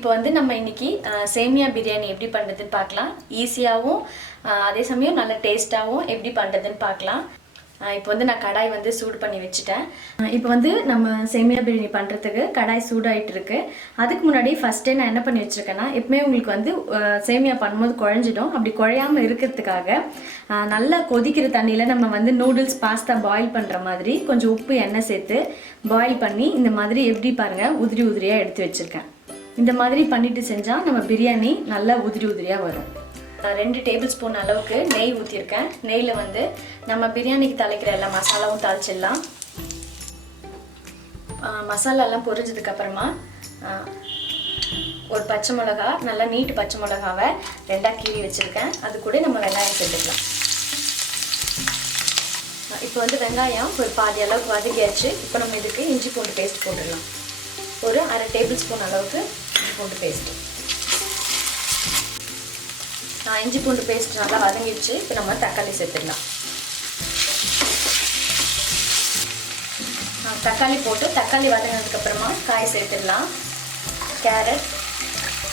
இப்போ வந்து நம்ம இன்னைக்கு சேமியா பிரியாணி எப்படி பண்ணுறதுன்னு பார்க்கலாம். ஈஸியாகவும் அதே சமயம் நல்ல டேஸ்ட்டாகவும் எப்படி பண்ணுறதுன்னு பார்க்கலாம். இப்போ வந்து நான் கடாய் வந்து சூடு பண்ணி வச்சுட்டேன். இப்போ வந்து நம்ம சேமியா பிரியாணி பண்ணுறதுக்கு கடாய் சூடாகிட்டு இருக்கு. அதுக்கு முன்னாடி ஃபஸ்ட்டே நான் என்ன பண்ணி வச்சுருக்கேன்னா, எப்பவுமே உங்களுக்கு வந்து சேமியா பண்ணும்போது குழஞ்சிடும். அப்படி குழையாமல் இருக்கிறதுக்காக நல்லா கொதிக்கிற தண்ணியில் நம்ம வந்து நூடுல்ஸ் பாஸ்தா பாயில் பண்ணுற மாதிரி கொஞ்சம் உப்பு எண்ணெய் சேர்த்து பாயில் பண்ணி இந்த மாதிரி எப்படி பாருங்கள் உதிரி உதிரியாக எடுத்து வச்சுருக்கேன். இந்த மாதிரி பண்ணிட்டு செஞ்சால் நம்ம பிரியாணி நல்லா உதிரி உதிரியாக வரும். 2 டேபிள் ஸ்பூன் அளவுக்கு நெய் ஊற்றிருக்கேன். நெய்யில் வந்து நம்ம பிரியாணிக்கு தாளிக்கிற எல்லா மசாலாவும் தாளிச்சிடலாம். மசாலாலாம் பொரிஞ்சதுக்கப்புறமா ஒரு பச்சை மிளகா, நல்லா நீட்டு பச்சை மிளகாவை 2ஆக கீறி வச்சுருக்கேன். அது கூட நம்ம வெங்காயம் சேர்த்துக்கலாம். இப்போ வந்து வெங்காயம் ஒரு பாதி அளவுக்கு வதக்கியாச்சு. இப்போ நம்ம இதுக்கு இஞ்சி பூண்டு பேஸ்ட் போட்டுடலாம். ஒரு 1/2 டேபிள் ஸ்பூன் அளவுக்கு இஞ்சி பூண்டு பேஸ்ட்டு. இஞ்சி பூண்டு பேஸ்ட் நல்லா வதங்கிடுச்சு. இப்போ நம்ம தக்காளி சேர்த்துடலாம். தக்காளி போட்டு தக்காளி வதங்கினதுக்கப்புறமா காய் சேர்த்துடலாம். கேரட்,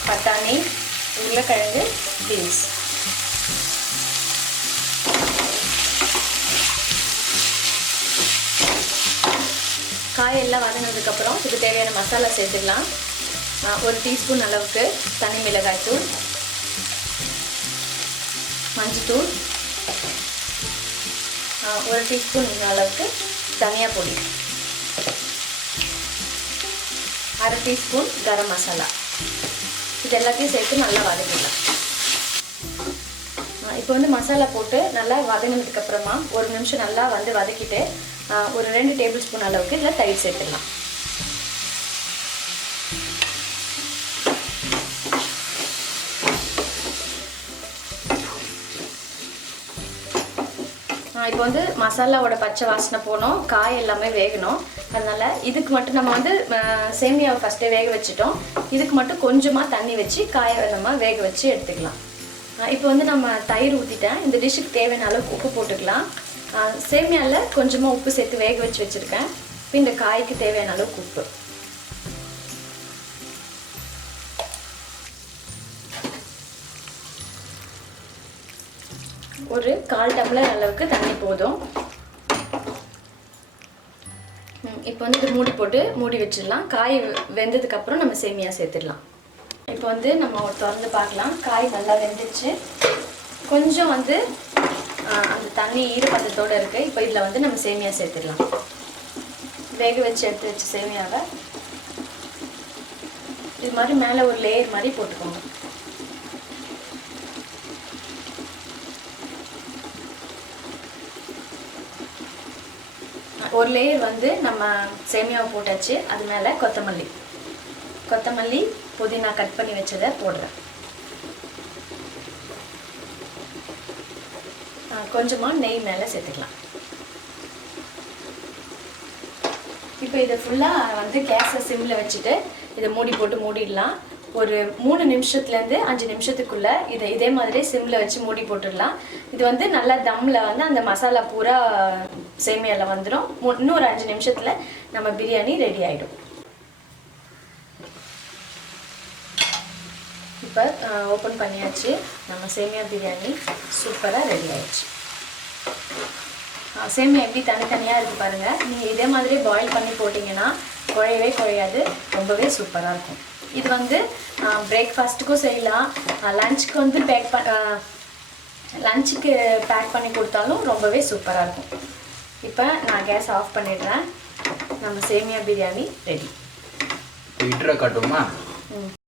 பட்டாணி, உருளைக்கிழங்கு, பீன்ஸ். காயெல்லாம் வதங்கினதுக்கப்புறம் இதுக்கு தேவையான மசாலா சேர்த்துக்கலாம். 1 டீஸ்பூன் அளவுக்கு தனி மிளகாய் தூள், மஞ்சத்தூள், 1 டீஸ்பூன் அளவுக்கு தனியா பொடி, 1/2 டீஸ்பூன் கரம் மசாலா. இது எல்லாத்தையும் சேர்த்து நல்லா வதக்கிடலாம். இப்போ வந்து மசாலா போட்டு நல்லா வதங்கினதுக்கப்புறமா 1 நிமிஷம் நல்லா வந்து வதக்கிட்டு ஒரு 2 டேபிள் ஸ்பூன் அளவுக்கு இதில் தயிர் சேர்த்துடலாம். இப்போ வந்து மசாலாவோட பச்சை வாசனை போகணும், காய் எல்லாமே வேகணும். அதனால் இதுக்கு மட்டும் நம்ம வந்து சேமியாவை ஃபஸ்ட்டே வேக வச்சுட்டோம். இதுக்கு மட்டும் கொஞ்சமாக தண்ணி வச்சு காயை நம்ம வேக வச்சு எடுத்துக்கலாம். இப்போ வந்து நம்ம தயிர் ஊற்றிட்டேன். இந்த டிஷ்ஷுக்கு தேவையான அளவுக்கு உப்பு போட்டுக்கலாம். சேமியாவில் கொஞ்சமாக உப்பு சேர்த்து வேக வச்சு வச்சுருக்கேன். இப்போ இந்த காய்க்கு தேவையான அளவுக்கு உப்பு. ஒரு 1/4 டம்ளர் அளவுக்கு தண்ணி போதும். இப்போ வந்து இது மூடி போட்டு மூடி வச்சிடலாம். காய் வெந்ததுக்கப்புறம் நம்ம சேமியா சேர்த்துடலாம். இப்போ வந்து நம்ம திறந்து பார்க்கலாம். காய் நல்லா வெந்துடுச்சு. கொஞ்சம் வந்து அந்த தண்ணி ஈரப்பதத்தோடு இருக்குது. இப்போ இதில் வந்து நம்ம சேமியா சேர்த்துடலாம். வேக வச்சு எடுத்து வச்ச சேமியாவை இது மாதிரி மேலே ஒரு லேயர் மாதிரி போட்டுக்கோங்க. ஒரு லேயர் வந்து நம்ம சேமியாவை போட்டாச்சு. அது மேலே கொத்தமல்லி புதினா கட் பண்ணி வச்சதை போடுறேன். கொஞ்சமாக நெய் மேலே சேர்த்துக்கலாம். இப்போ இதை ஃபுல்லாக வந்து கேஸை சிம்மில் வச்சுட்டு இதை மூடி போட்டு மூடிடலாம். ஒரு 3 நிமிஷத்துலேருந்து 5 நிமிஷத்துக்குள்ளே இதே மாதிரி சிம்மில் வச்சு மூடி போட்டுடலாம். இது வந்து நல்லா தம்மில் வந்து அந்த மசாலா பூரா சேமியாவில் வந்துடும். இன்னொரு 5 நிமிஷத்தில் நம்ம பிரியாணி ரெடி ஆகிடும். இப்போ ஓப்பன் பண்ணியாச்சு. நம்ம சேமியா பிரியாணி சூப்பராக ரெடி ஆயிடுச்சு. சேமியா எப்படி தனித்தனியாக இருக்குது பாருங்கள். நீங்கள் இதே மாதிரி பாயில் பண்ணி போட்டிங்கன்னா குழையவே குழையாது, ரொம்பவே சூப்பராக இருக்கும். இது வந்து பிரேக்ஃபாஸ்ட்டுக்கும் செய்யலாம், லஞ்சுக்கு வந்து லஞ்சுக்கு பேக் பண்ணி கொடுத்தாலும் ரொம்பவே சூப்பராக இருக்கும். இப்போ நான் கேஸ் ஆஃப் பண்ணிடுறேன். நம்ம சேமியா பிரியாணி ரெடி. காட்டுமா?